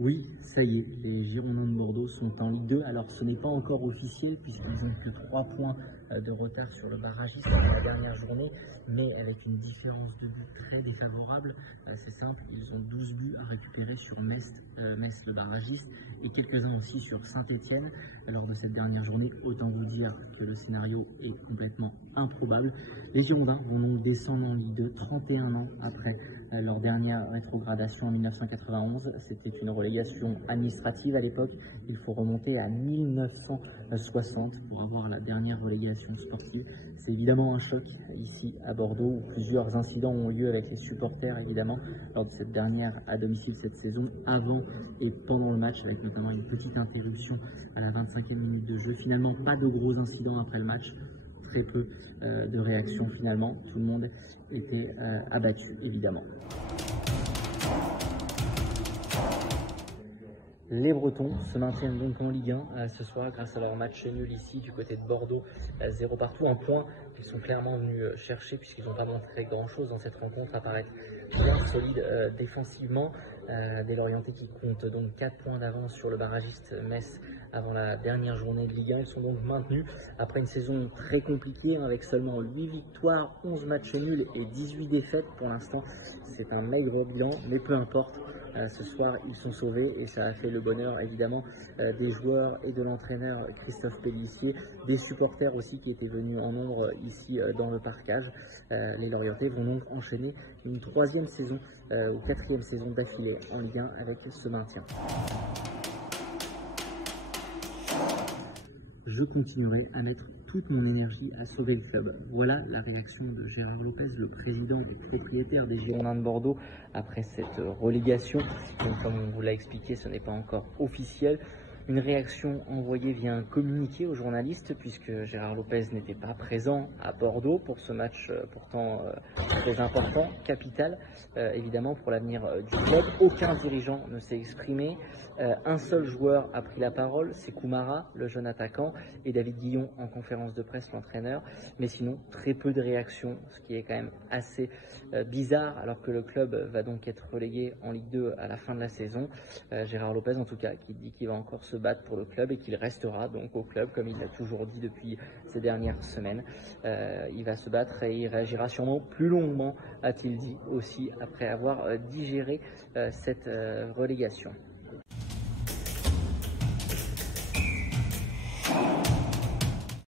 Oui, ça y est, les Girondins de Bordeaux sont en Ligue 2. Alors ce n'est pas encore officiel puisqu'ils ont que 3 points de retard sur le barragiste dans la dernière journée, mais avec une différence de but très défavorable. C'est simple, ils ont 12 buts à récupérer sur Metz le barragiste, et quelques-uns aussi sur Saint-Étienne. Lors de cette dernière journée, autant vous dire que le scénario est complètement improbable. Les Girondins vont donc descendre en Ligue 2 31 ans après leur dernière rétrogradation en 1991. C'était une relégation administrative à l'époque. Il faut remonter à 1960 pour avoir la dernière relégation sportive. C'est évidemment un choc ici à Bordeaux où plusieurs incidents ont lieu avec les supporters évidemment lors de cette dernière à domicile cette saison, avant et pendant le match, avec notamment une petite interruption à la 25e minute de jeu. Finalement, pas de gros incidents après le match. Très peu de réactions finalement. Tout le monde était abattu évidemment. Les Bretons se maintiennent donc en Ligue 1 ce soir grâce à leur match nul ici du côté de Bordeaux, 0 partout, un point qu'ils sont clairement venus chercher puisqu'ils n'ont pas montré grand chose dans cette rencontre, à paraître bien solide défensivement. Des Lorientais qui comptent donc 4 points d'avance sur le barragiste Metz avant la dernière journée de Ligue 1. Ils sont donc maintenus après une saison très compliquée avec seulement 8 victoires, 11 matchs nuls et 18 défaites. Pour l'instant, c'est un maigre bilan, mais peu importe. Ce soir, ils sont sauvés et ça a fait le bonheur évidemment des joueurs et de l'entraîneur Christophe Pellissier, des supporters aussi qui étaient venus en nombre ici dans le parcage. Les Lorientais vont donc enchaîner une 3e saison ou 4e saison d'affilée en Ligue 1 avec ce maintien. Je continuerai à mettre toute mon énergie à sauver le club. Voilà la réaction de Gérard Lopez, le président et propriétaire des Girondins de Bordeaux, après cette relégation. Donc, comme on vous l'a expliqué, ce n'est pas encore officiel. Une réaction envoyée via un communiqué aux journalistes, puisque Gérard Lopez n'était pas présent à Bordeaux pour ce match pourtant très important, capital évidemment pour l'avenir du club. Aucun dirigeant ne s'est exprimé. Un seul joueur a pris la parole, c'est Koumara, le jeune attaquant, et David Guillon en conférence de presse, l'entraîneur. Mais sinon, très peu de réactions, ce qui est quand même assez bizarre, alors que le club va donc être relégué en Ligue 2 à la fin de la saison. Gérard Lopez, en tout cas, qui dit qu'il va encore se battre pour le club et qu'il restera donc au club, comme il l'a toujours dit depuis ces dernières semaines. Il va se battre et il réagira sûrement plus longuement, a-t-il dit aussi, après avoir digéré cette relégation.